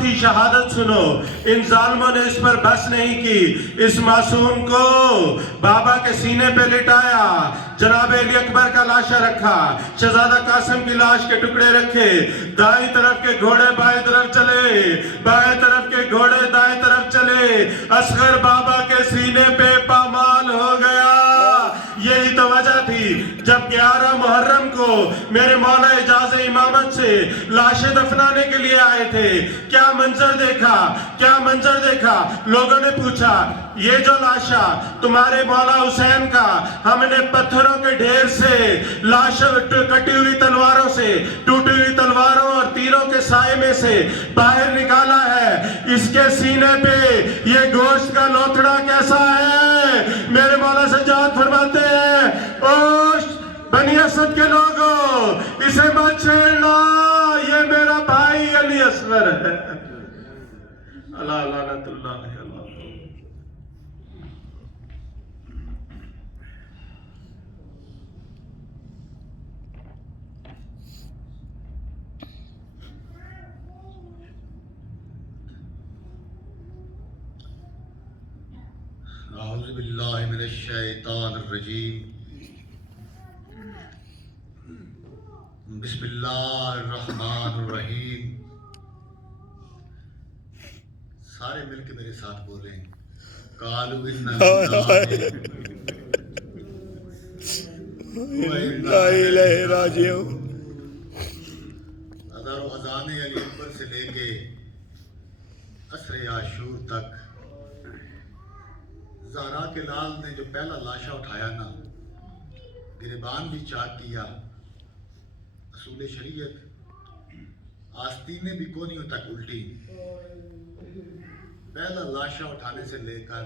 चौथी शहादत सुनो, इन जालिमों ने इस पर बस नहीं की, इस मासूम को बाबा के सीने पे लिटाया, जनाब अली अकबर का लाशा रखा, शहजादा कासिम की लाश के टुकड़े रखे, दाएं तरफ के घोड़े बाएं तरफ चले, बाएं तरफ के घोड़े दाएं तरफ चले, असगर बाबा के सीने पे पामाल हो गया। यही तो वजह थी जब 11 मुहर्रम को मेरे मौला इजाज़ इमामत से लाशें दफनाने के लिए आए थे। क्या मंजर देखा, क्या मंजर देखा। लोगों ने पूछा, ये जो लाशा तुम्हारे मौला हुसैन का हमने पत्थरों के ढेर से, लाश कटी हुई तलवारों से, टूटी हुई तलवारों और तीरों के साए में से बाहर निकाला है, इसके सीने पे ये गोश्त का लोथड़ा कैसा है। मेरे मौला सज्जाद फरमाते हैं, ओ बनी असद के लोगों, इसे मत छेड़ना, ये मेरा भाई अली असगर है। अल्लाह लानतुल्लाह अलैह। अऊज़ु बिल्लाहि मिनश शैतानिर रजीम। बिस्मिल्लाहिर रहमानिर रहीम। सारे मिलके मेरे साथ बोलें, कालू इन्ना लिल्लाहि व इन्ना इलैहि राजिऊन। हज़ारों अज़ाने अली अकबर से लेके असरे आशूर तक ज़हरा के लाल ने जो पहला लाशा उठाया ना, गिरबान भी चाक किया, असूल शरीयत आस्तीनें भी कोनियों तक उल्टी। पहला लाशा उठाने से लेकर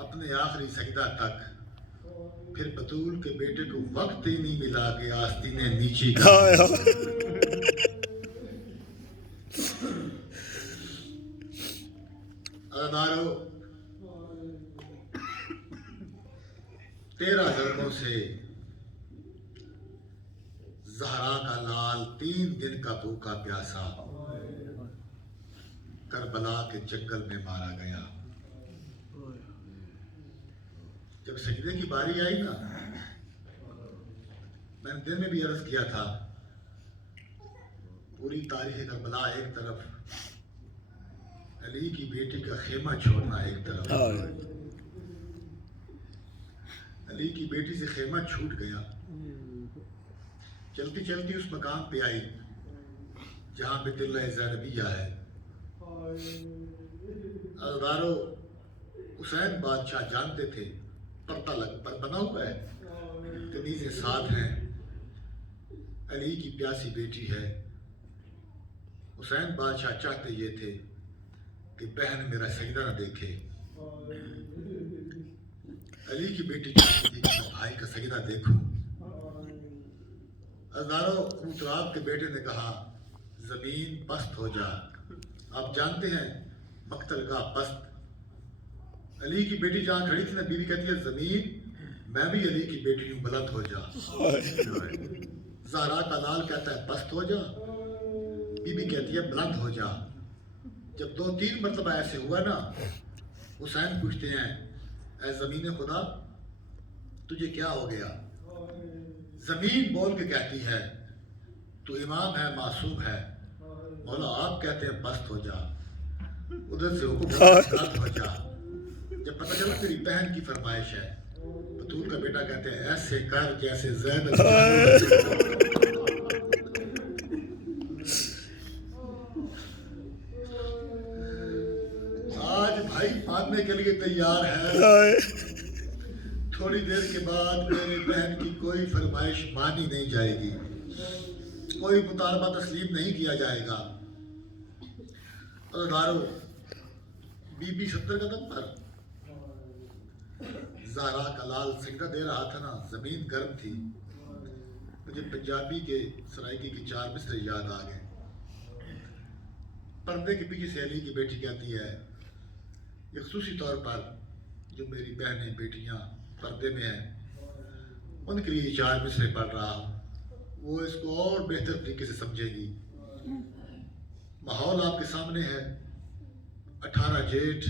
अपने आखिरी सजदा तक, फिर बतूल के बेटे को वक्त ही नहीं मिला कि आस्तीनें नीचे अदारो 13 ज़रबों से ज़हरा का लाल 3 दिन का भूखा प्यासा करबला के जंगल में मारा गया। जब सजदे की बारी आई ना, मैंने दिन में भी अर्ज किया था, पूरी तारीख करबला एक तरफ, अली की बेटी का खेमा छोड़ना एक तरफ। अली की बेटी से खेमा छूट गया। चलती चलती उस मकाम पे आई जहाँ बेतुल्लाह ज़ैनबिया है। अज़दारो हुसैन बादशाह जानते थे पर्दा लग पर बना हुआ है, कनीज़ें साथ हैं, अली की प्यासी बेटी है। हुसैन बादशाह चाहते ये थे कि बहन मेरा सजदा न देखे। अली की बेटी चाहती थी कि भाई का सजदा देखूं। अज़दारो तुराब के बेटे ने कहा, जमीन पस्त हो जा। आप जानते हैं मक्तल का पस्त। अली की बेटी जहाँ खड़ी थी ना, बीवी कहती है, जमीन मैं भी अली की बेटी हूँ, बुलंद हो जा। ज़हरा का लाल कहता है पस्त हो जा, बीवी कहती है बुलंद हो जा। जब 2-3 मरतबा ऐसे हुआ ना, हुसैन पूछते हैं, ऐ ज़मीन खुदा तुझे क्या हो गया। ज़मीन बोल के कहती है, तू इमाम है, मासूम है, मौला आप कहते हैं पस्त हो जा। उधर से हुक्म बुलंद हो जा। जब पता चला तेरी बहन की फरमाइश है, बतूल का बेटा कहते हैं, ऐसे कर जैसे ज़ैनब। आज भाई मानने के लिए तैयार है, थोड़ी देर के बाद मेरी बहन की कोई फरमाइश मानी नहीं जाएगी, कोई मुतालबा तस्लीम नहीं किया जाएगा। अज़दारो बीबी 70 कदम पर ज़हरा का लाल सिंगा दे रहा था ना, ज़मीन गर्म थी। मुझे पंजाबी के सराइकी के 4 मिसरे याद आ गए। पर्दे के पीछे से अली की बेटी कहती है, ये ख़ुसूसी तौर पर जो मेरी बहनें बेटियां पर्दे में हैं, उनके लिए 4 मिसरे पढ़ रहा हूँ, वो इसको और बेहतर तरीके से समझेगी। माहौल आपके सामने है। 18 जेठ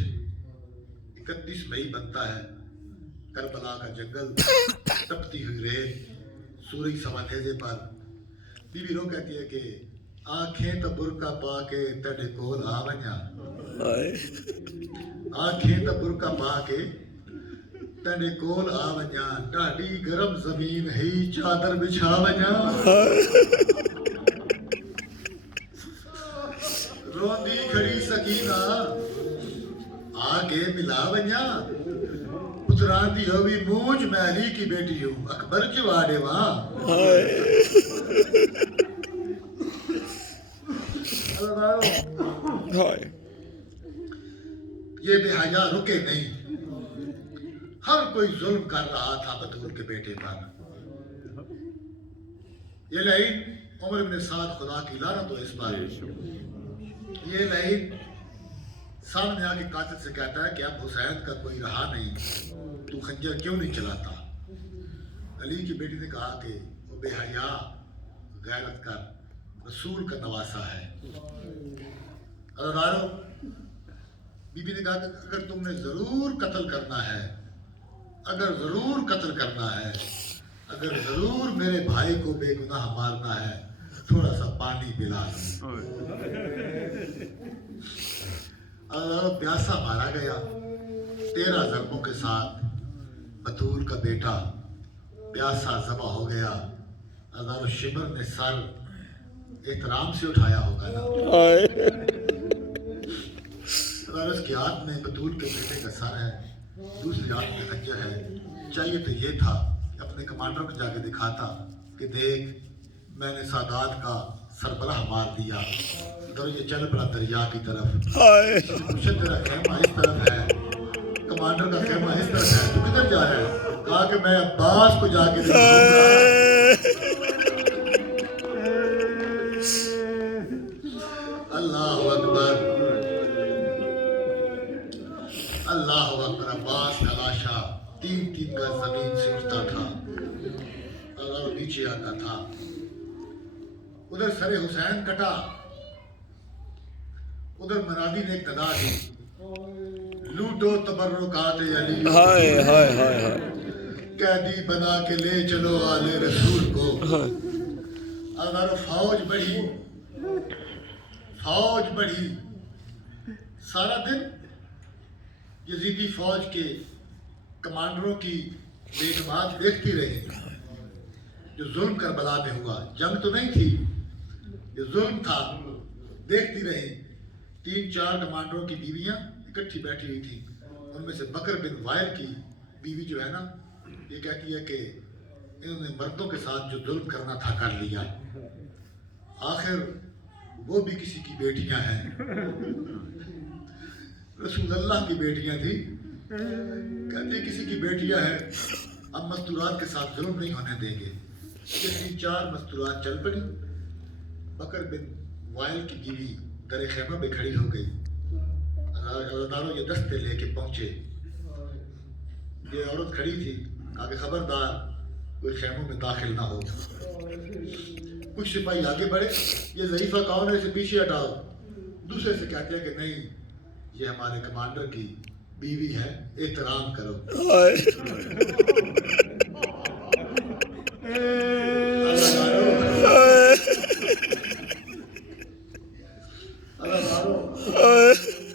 31 मई बनता है। करबला का जंगल, तपती हुई रेत, सूरज सवाखेजे पर बीबी रो कहती है कि आंखें तो बुरका पा के तेरे कोल आ वञा, आंखें तो बुरका पा के तेरे कोल आ वञा, ढाडी गरम जमीन है चादर बिछा वञा, रोंदी खड़ी सकीना आके मिला वञा, पुत्रांदी होवी मूंज मैली की बेटी हूँ अकबर जवाड़े वहाँ। ये बेहया रुके नहीं, हर कोई जुल्म कर रहा था बतूल के बेटे पर। ये लाइन उमर इब्न साद खुदा की लानत हो इस पर। ये लाइन सामने आके कातिल से कहता है कि अब हुसैन का कोई रहा नहीं, तू खंजर क्यों नहीं चलाता। अली की बेटी ने कहा कि वो बेहया गैरत कर रसूल का नवासा है। बीबी ने कहा कि अगर तुमने जरूर कत्ल करना है, अगर जरूर कत्ल करना है, अगर जरूर मेरे भाई को बेगुनाह मारना है, थोड़ा सा पानी पिला लो। प्यासा मारा गया 13 ज़रबों के साथ। बतूल का बेटा प्यासा ज़बा हो गया। हज़ारों शिमर ने सर एहतराम से उठाया होगा ना। अगर उसके हाथ में बतूल के बेटे का सर है, दूसरी हाथ में खंजर है। चाहिए तो ये था अपने कमांडर को जाके दिखाता कि देख मैंने सादात का सरबराह मार दिया, इधर ये चल पड़ा दरिया की तरफ, तेरा खेमा इस तरफ है, कमांडर का खेमा इस तरफ है, तू किधर जा रहा है। कहा कि मैं अब्बास को जाके दिखाऊंगा। अल्लाह अकबर, अल्लाह अकबर। अब्बास का लाशा 3-3 गज जमीन से उठता था और नीचे आता था। उधर सरे हुसैन कटा, उधर मनादी ने एक नदा दी, लूटो तबर्रुकात अली, हाय हाय हाय हाय, कैदी बना के ले चलो आले रसूल को। अगर फौज बढ़ी, फौज बढ़ी, सारा दिन यजीदी फौज के कमांडरों की बेगमात देखती रही। जो जुल्म करबला में हुआ, जंग तो नहीं थी, ये जुल्म था, देखती रही। 3-4 कमांडरों की बीवियां इकट्ठी बैठी हुई थी। उनमें से बकर बिन वाइल की बीवी जो है ना, ये कहती है कि इन्होंने मर्दों के साथ जो जुल्म करना था कर लिया, आखिर वो भी किसी की बेटियां हैं। रसूल अल्लाह की बेटियां थी। कहती किसी की बेटियां हैं, अब मस्तूरात के साथ जुल्म नहीं होने देंगे। 3-4 मस्तूरात चल पड़ी। बकर बिन वाइल की बीवी दरे खेमा में खड़ी हो गई। अज़ादारों ये दस्ते लेके पहुंचे। ये औरत खड़ी थी, कहा कि खबरदार कोई खेमों में दाखिल ना हो। कुछ सिपाही आगे बढ़े, ये ज़रीफ़ा कौन है, इसे पीछे हटाओ। दूसरे से कहते हैं कि नहीं, ये हमारे कमांडर की बीवी है, एहतराम करो।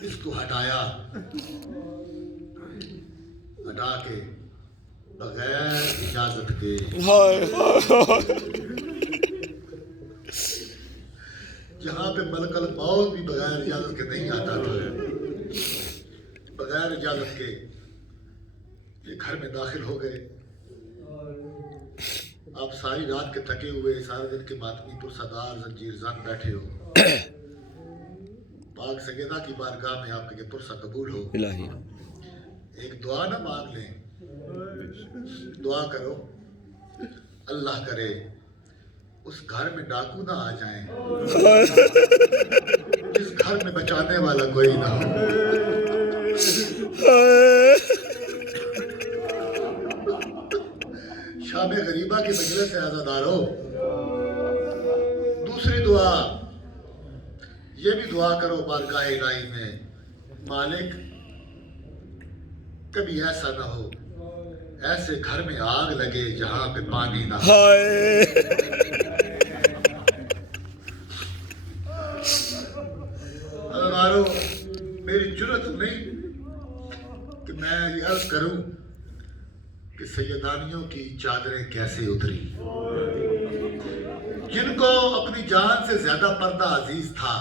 इसको हटाया, हटा के बगैर इजाजत के जहाँ पे मलकल मौत भी बगैर इजाजत के नहीं आता था, बगैर इजाजत के ये घर में दाखिल हो गए। आप सारी रात के थके हुए, सारे दिन के मातमी पुरसदार जंजीर जान बैठे हो। पाक सगेदा की बारगाह में आपके ये पुरसा कबूल हो। इलाही एक दुआ ना मांग लें, दुआ करो अल्लाह करे उस घर में डाकू ना आ जाएं, जिस घर में बचाने वाला कोई ना हो। शाम गरीबा की मजलिस से आज़ादारो। दूसरी दुआ, ये भी दुआ बारगाह इलाही में, मालिक कभी ऐसा ना हो ऐसे घर में आग लगे जहां पे पानी ना हो। अल्लाह, मेरी जुर्रत नहीं कि मैं ये अर्ज करूं कि सैयदानियों की चादरें कैसे उतरी। जिनको अपनी जान से ज्यादा पर्दा अजीज था,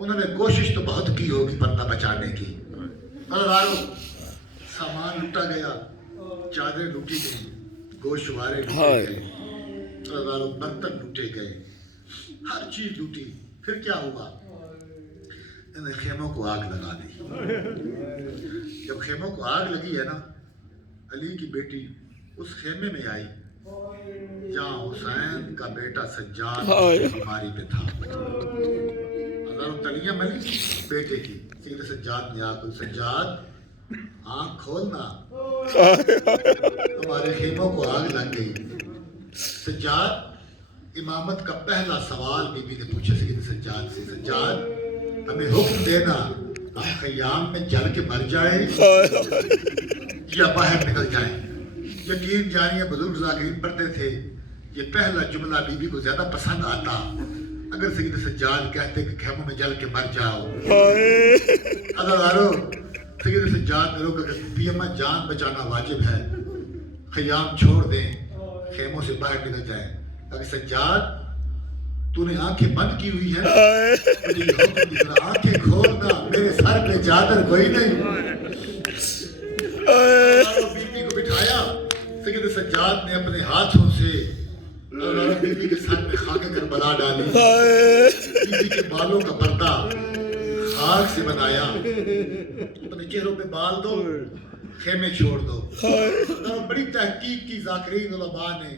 उन्होंने कोशिश तो बहुत की होगी पर्दा बचाने की। अल्लाह, सामान लूटा गया, चादरें लूटी गई, गोशवारे लूटे गए, अल्लाह, बर्तन लूटे गए, हर चीज लूटी। फिर क्या हुआ? इन्हें खेमों को आग लगा दी। जब खेमों को आग लगी है ना, अली की बेटी उस खेमे में आई जहाँ हुसैन का बेटा सज्जाद बीमारी पे था। अगर तलियां मली बेटे की, सीधे सज्जाद ने आकर, सज्जाद आँख खोलना, हमारे खेमों को आग लग गई। सज्जाद, इमामत का पहला सवाल बीबी ने पूछा सैयद सज्जाद से, सज्जाद हमें हुक्म देना, हम खयाम में जल के मर जाए या बाहर निकल जाए। यकीन जानिए बुजुर्ग ज़ाकिरीन पढ़ते थे, ये पहला जुमला बीबी को ज्यादा पसंद आता। अगर सैयद सज्जाद कहते कि खेमों में जल के मर जाओ, अगर सैयद सज्जाद ने रोका कि पियम्मा जान बचाना वाजिब है, खयाम छोड़ दें, खेमों से बाहर निकल जाए। अगर सज्जाद तूने आंखें बंद की हुई है, मुझे ये हुक्म दे रहा, आंखें खोलना, मेरे सर पे चादर कोई नहीं। बीबी को बिठाया, सैयद सज्जाद ने अपने हाथों से बीबी के सर में खाके करबला डाली, बीबी के बालों का पर्दा खाक से बनाया, अपने चेहरों पे बाल दो, खेमे छोड़ दो। बड़ी तहकीक की ज़ाकिरीन उलमा ने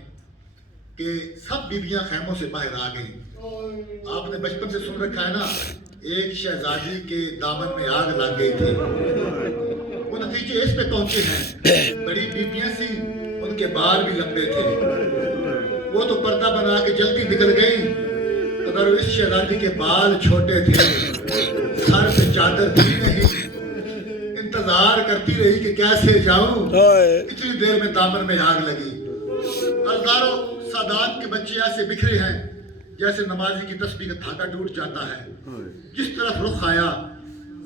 कि सब बीबियां खेमों से बाहर आ गई। आपने बचपन से सुन रखा है ना, एक शहजादी के दामन में आग लग गई थी। वो नतीजे इस पे पहुंचे हैं, बड़ी बीबियां सी, उनके बाल भी लंबे थे, वो तो पर्दा बना के जल्दी निकल गई। अगर इस शहजादी के बाल छोटे थे, सर पे चादर थी नहीं, इंतजार करती रही कि कैसे जाऊं। इतनी देर में दामन में आग लगी। हजारों सादात के बच्चे ऐसे बिखरे हैं जैसे नमाजी की तस्बीह का धागा टूट जाता है। जिस तरफ रुख आया,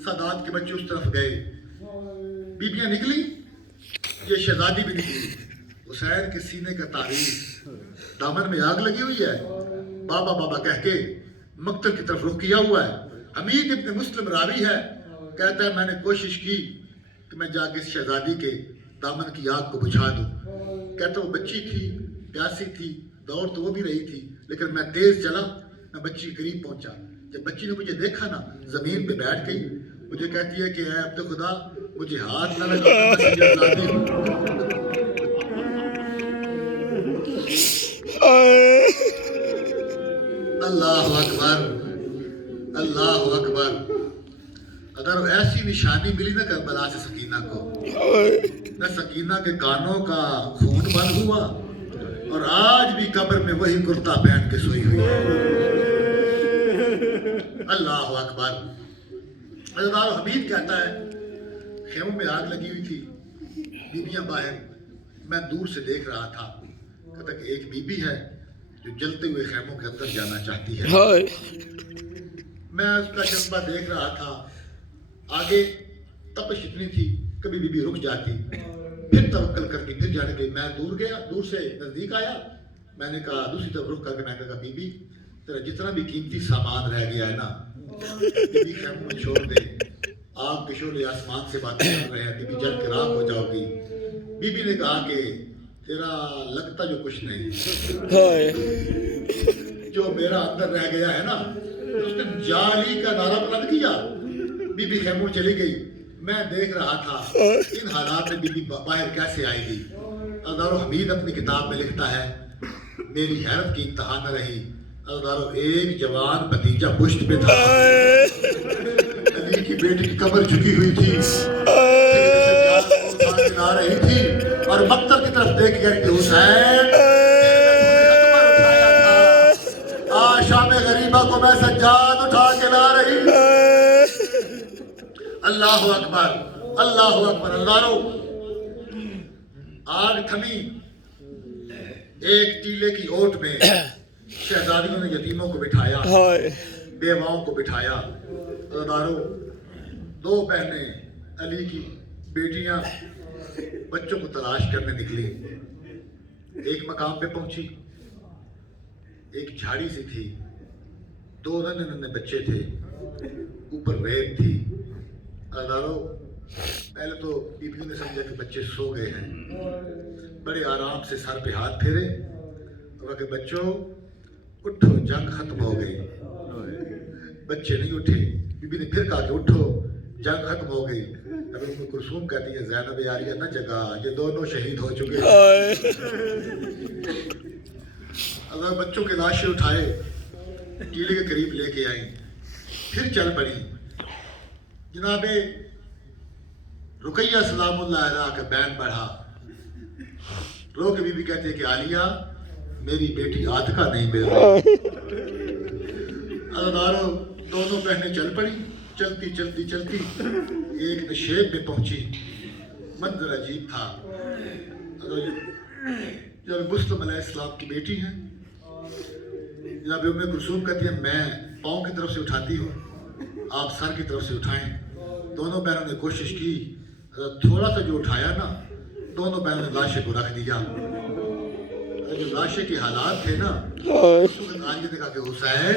सादात के बच्चे उस तरफ गए। बीबियां निकली, ये शहजादी भी निकली। हुसैन के सीने का तारीफ, दामन में आग लगी हुई है, बाबा बाबा कह के मक्तल की तरफ रुख किया हुआ है। हमीद इब्न मुस्लिम रावी है, कहता है मैंने कोशिश की कि मैं जाके इस शहजादी के दामन की आग को बुझा दूं। कहता वो बच्ची थी, प्यासी थी, दौड़ तो वो भी रही थी, लेकिन मैं तेज चला, मैं बच्ची के करीब पहुंचा। जब बच्ची ने मुझे देखा ना, जमीन पे बैठ गई, मुझे कहती है कि ऐ अब तो खुदा मुझे हाथ न लगा, अल्लाह अकबर, अल्लाह अकबर। अगर ऐसी निशानी मिली ना करबला से सकीना को, न सकीना के कानों का खून बंद हुआ और आज भी कब्र में वही कुर्ता पहन के सोई हुई है। अल्लाह अकबर। हमीद कहता है खेमों में आग लगी हुई थी, बीबियां बाहर, मैं दूर से देख रहा था। कहता कि एक बीबी है जो जलते हुए खेमों के अंदर जाना चाहती है। मैं उसका जज्बा देख रहा था। आगे तपश इतनी थी, कभी बीबी रुक जाती, फिर तवक्कल करके फिर जाने के लिए मैं दूर गया, दूर से नजदीक आया। मैंने कहा, दूसरी तरफ रुक करके मैं कहा, बीबी तेरा जितना भी कीमती सामान रह गया है ना, बीबी खेमों में छोड़ दे, आग के शोले आसमान से बातें कर रहे हैं, बीबी जल के राख हो जाओगी। बीबी ने कहा कि तेरा लगता जो कुछ नहीं, जो मेरा अंदर रह गया है ना, उसने जाली का नारा बुलंद किया। बीबी खेमों में चली गई। मैं देख रहा था इन हालात में बीबी बाहर कैसे आएगी। अल्लाह हमीद अपनी किताब में लिखता है, मेरी हैरत की इंतहा न रही। अल्लाह एक जवान भतीजा पुष्ट पे था, अली की बेटी की कब्र झुकी हुई थी, आ रही थी और मक्तल की तरफ देख कर के हुसैन आशा में गरीबा को मैं सज्जाद उठा के ला रही। अल्लाह अकबर, अल्लाह अकबर। अल्लाहो, आग थमी, एक टीले की ओट में शहजादियों ने यतीमों को बिठाया, बेवाओं को बिठाया। अल्लाहो, दो बहनें अली की बेटियां बच्चों को तलाश करने निकली। एक मकाम पे पहुंची, एक झाड़ी सी थी, दो नन्हे नन्हे बच्चे थे, ऊपर रेत थी। अल्लाहो, पहले तो बीबी ने समझा कि बच्चे सो गए हैं, बड़े आराम से सर पे हाथ फेरे और कहा, बच्चों उठो, जंग खत्म हो गई। बच्चे नहीं उठे। बीबी ने फिर कहा कि उठो, जंग खत्म हो गई। अभी उम्मे कुलसूम कहती है, ज़ैनब यारिया न जगा, ये दोनों शहीद हो चुके हैं। अल्लाह बच्चों के लाशें उठाए, टीले के करीब लेके आई, फिर चल पड़ी। जनाबे रुकैया सलामुल्लाह अलैहा का बैन बढ़ा। रो के बीबी कहती है कि आलिया, मेरी बेटी आतिका नहीं मिल रही। अल्लाह, दोनों बहनें चल पड़ी। चलती चलती चलती एक नशेब में पहुंची। मंजर अजीब था। जब मुस्लिम अलैहिस्सलाम की बेटी हैं, जनाब उम्मे कुलसूम कहती है, मैं पाँव की तरफ से उठाती हूँ, आप सर की तरफ से उठाएं। दोनों बहनों ने कोशिश की, थोड़ा सा जो उठाया ना, दोनों बहनों ने लाशे को रख दिया। जो लाशे के हालात थे ना, आलिया ने कहा कि हुसैन,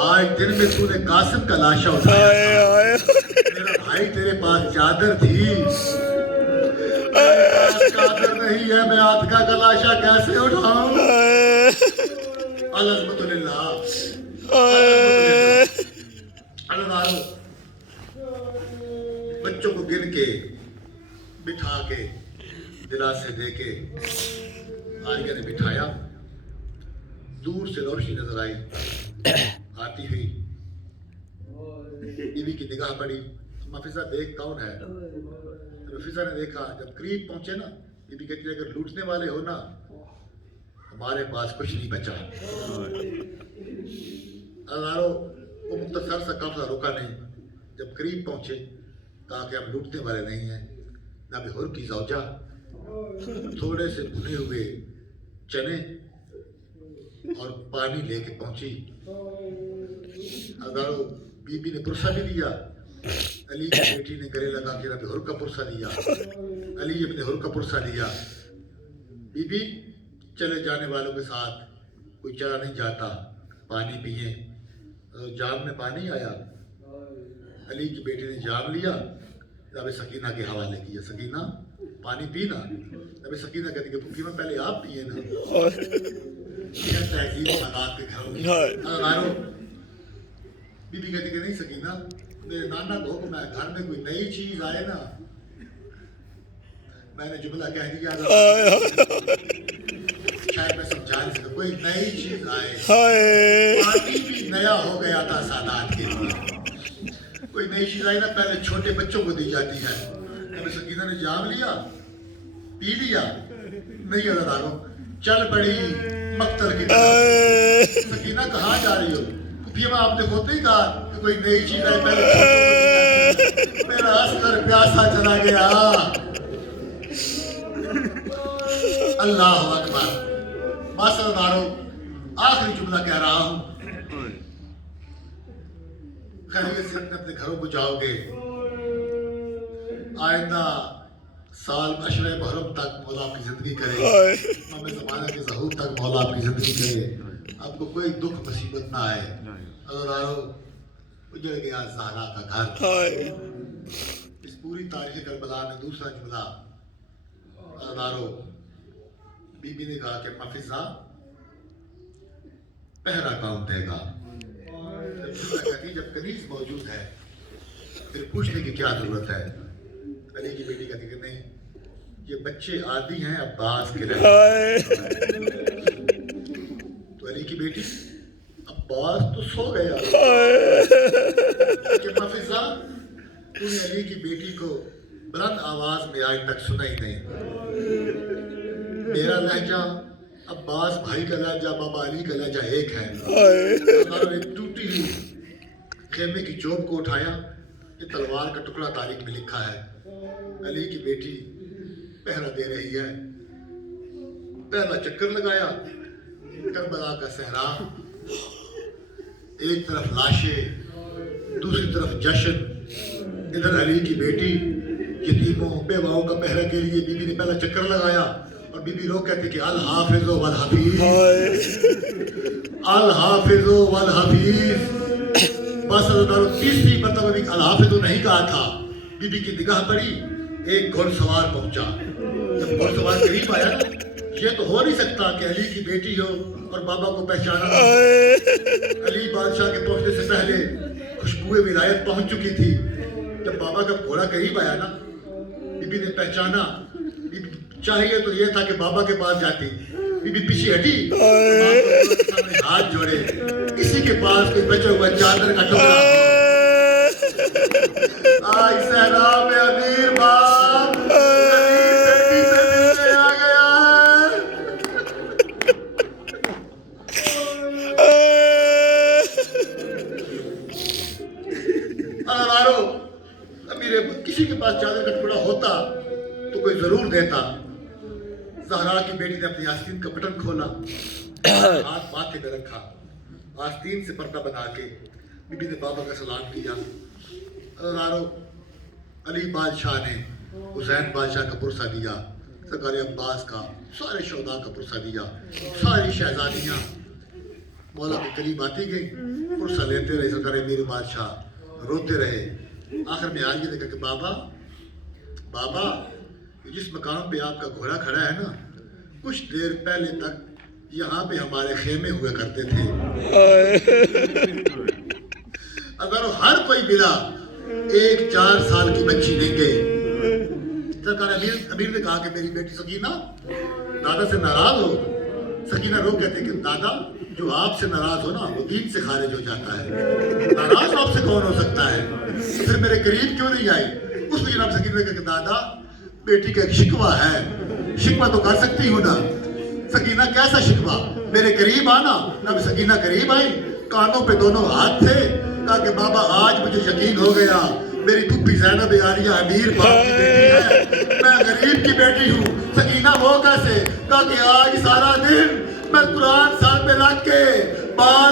आज दिन में तूने कासिम का लाशा उठाया था। मेरा भाई तेरे पास चादर थी, मेरे पास चादर नहीं है, मैं आतिका का लाशा कैसे उठाऊं? अलहम्दुलिल्लाह। अल्लाह, बच्चों को गिन के बिठा के दिलासे दे के आलिया ने बिठाया। दूर से रोशनी नजर आई आती हुई। बीवी की निगाह पड़ी, मफिजा देख कौन है? तो मफिजा ने देखा। जब करीब पहुंचे ना, बीवी कहती है, अगर लूटने वाले हो ना, हमारे पास कुछ नहीं बचा। अल्लाह, वो मुख्तसर सा कब्जा रुका नहीं। जब करीब पहुंचे, कहा कि हम लूटने वाले नहीं हैं। नबी हुर की ज़ौजा थोड़े से भुने हुए चने और पानी लेके पहुंची। अल्लाह, बीबी ने पुरसा भी दिया। अली की बेटी ने गले लगा के नबी हुर का पुरसा दिया। अली अपने हुर का पुरसा दिया। बीबी, चले जाने वालों के साथ कोई चला नहीं जाता, पानी पिए। जाम में पानी आया, अली की बेटी ने जाम लिया, नबी सकीना के हवाले किया। सकीना, पानी पीना। नबी सकीना कहती कि फूफी में पहले आप पिए ना। बीबी कहती कि नहीं सकीना, मेरे नाना को हुक्म है, घर में कोई नई चीज आए ना, मैंने जुमला कह दिया, शायद मैं समझा नहीं सका, कोई नई चीज आए। पानी भी नया हो गया था सादात के लिए। कोई नई चीज आई ना, पहले छोटे बच्चों को दी जाती है। नबी सकीना ने जाम लिया, पी लिया। नहीं अदादारों, चल पड़ी मक्तल की तरफ। सकीना, कहाँ जा रही हो? कुफिया में आपने होते ही कहा कि कोई नई चीज आई, पहले मेरा अस्कर प्यासा चला गया। अल्लाह अकबर। मासरदारों, आखिरी जुमला कह रहा हूं, खैरियत से अपने घरों को जाओगे। आइंदा साल अशरे मुहर्रम तक मौला आपकी जिंदगी करे, हमें ज़माने के ज़हूर तक मौला आपकी जिंदगी करे, आपको कोई दुख मुसीबत ना आए। अल्लाह, उजड़ गया ज़हरा का घर। इस पूरी तारीख़ करबला में दूसरा जुमला, अल्लाह, बीबी ने कहा कि मफिजा, पहरा कौन देगा? जब कनीज मौजूद है फिर पूछने की क्या जरूरत है? अली की बेटी कहती कि नहीं, ये बच्चे आदि हैं अब्बास के रहने। तो अली की बेटी, अब्बास तो सो गया। कि मफिजा, तूने अली की बेटी को बुलंद आवाज में आज तक सुना ही नहीं। मेरा लहजा, अब्बास भाई का लहजा, बाबा अली का लहजा एक है। एक टूटी हुई खेमे की चोप को उठाया, یہ تلوار کا ٹکڑا تاریخ میں لکھا ہے. علی کی بیٹی پہرا دے رہی ہے. پہلا چکر لگایا کربلا کا صحرا. ایک طرف لاشیں، دوسری طرف جشن. ادھر علی کی بیٹی یتیموں بیواؤں کا پہرا کے لیے بی بی نے پہلا چکر لگایا. اور بی بی لوگ کہتے کہ الحافظ والحفیظ، الحافظ والحفیظ. بس تیسری مرتبہ بھی الحافظ نہیں کہا تھا. بی بی کی نگاہ پڑی، ایک گھڑ سوار پہنچا. جب گھڑ سوار قریب آیا نا، یہ تو ہو نہیں سکتا کہ علی کی بیٹی ہو اور بابا کو پہچانا. علی بادشاہ کے پہنچنے سے پہلے خوشبوئے ولایت پہنچ چکی تھی. جب بابا کا گھوڑا قریب آیا نا، بی بی نے پہچانا. بی بی چاہیے تو یہ تھا کہ بابا کے پاس جاتی. بی بی پیچھے ہٹی، سامنے ہاتھ جوڑے. کسی کے پاس کوئی بچا ہوا چادر کا ٹکڑا. آج صحرا میں امیر باپ غریب بیٹی سے ملنے آ گیا ہے. امیر کسی کے پاس چادر کا ٹکڑا ہوتا تو کوئی ضرور دیتا. زہرا کی بیٹی نے اپنی آستین کا بٹن کھولا، ہاتھ ماتھے پہ رکھا، آستین سے پردہ بنا کے بی بی نے بابا کا سلام کیا. علی بادشاہ نے حسین بادشاہ کا پرسہ دیا، سرکار عباس کا، سارے شہداء کا پرسہ دیا. ساری شہزادیاں مولا کے قریب آتی گئیں، پرسہ لیتے رہے. سرکار امیر بادشاہ روتے رہے. آخر میں آج یہ دیکھا کہ بابا جس مقام پہ آپ کا گھوڑا کھڑا ہے نا، کچھ دیر پہلے تک یہاں پہ ہمارے خیمے ہوا کرتے تھے. اگر ہر کوئی ملا ایک 4 سال کی بچی لیں گے. سرکار امیر نے کہا کہ میری بیٹی سکینہ دادا سے ناراض ہو. سکینہ رو کہتے کہ دادا جو آپ سے ناراض ہو نا وہ دین سے خارج ہو جاتا ہے. ناراض آپ سے کون ہو سکتا ہے؟ پھر میرے قریب کیوں نہیں آئی؟ اس کو جناب سکینہ نے کہا کہ دادا بیٹی کا ایک شکوہ ہے. شکوہ تو کر سکتی ہوں نا. سکینہ کیسا شکوہ؟ میرے قریب آنا. نہ سکینہ قریب آئی، کانوں پہ دونوں ہاتھ تھے. کہا کہ بابا آج مجھے یقین ہو گیا میری پھوپھی زینب عالیہ امیر باپ کی بیٹی ہے، میں غریب کی بیٹی ہوں. سکینہ وہ کیسے؟ کہا کہ آج سارا دن میں قرآن سر پہ رکھ کے بار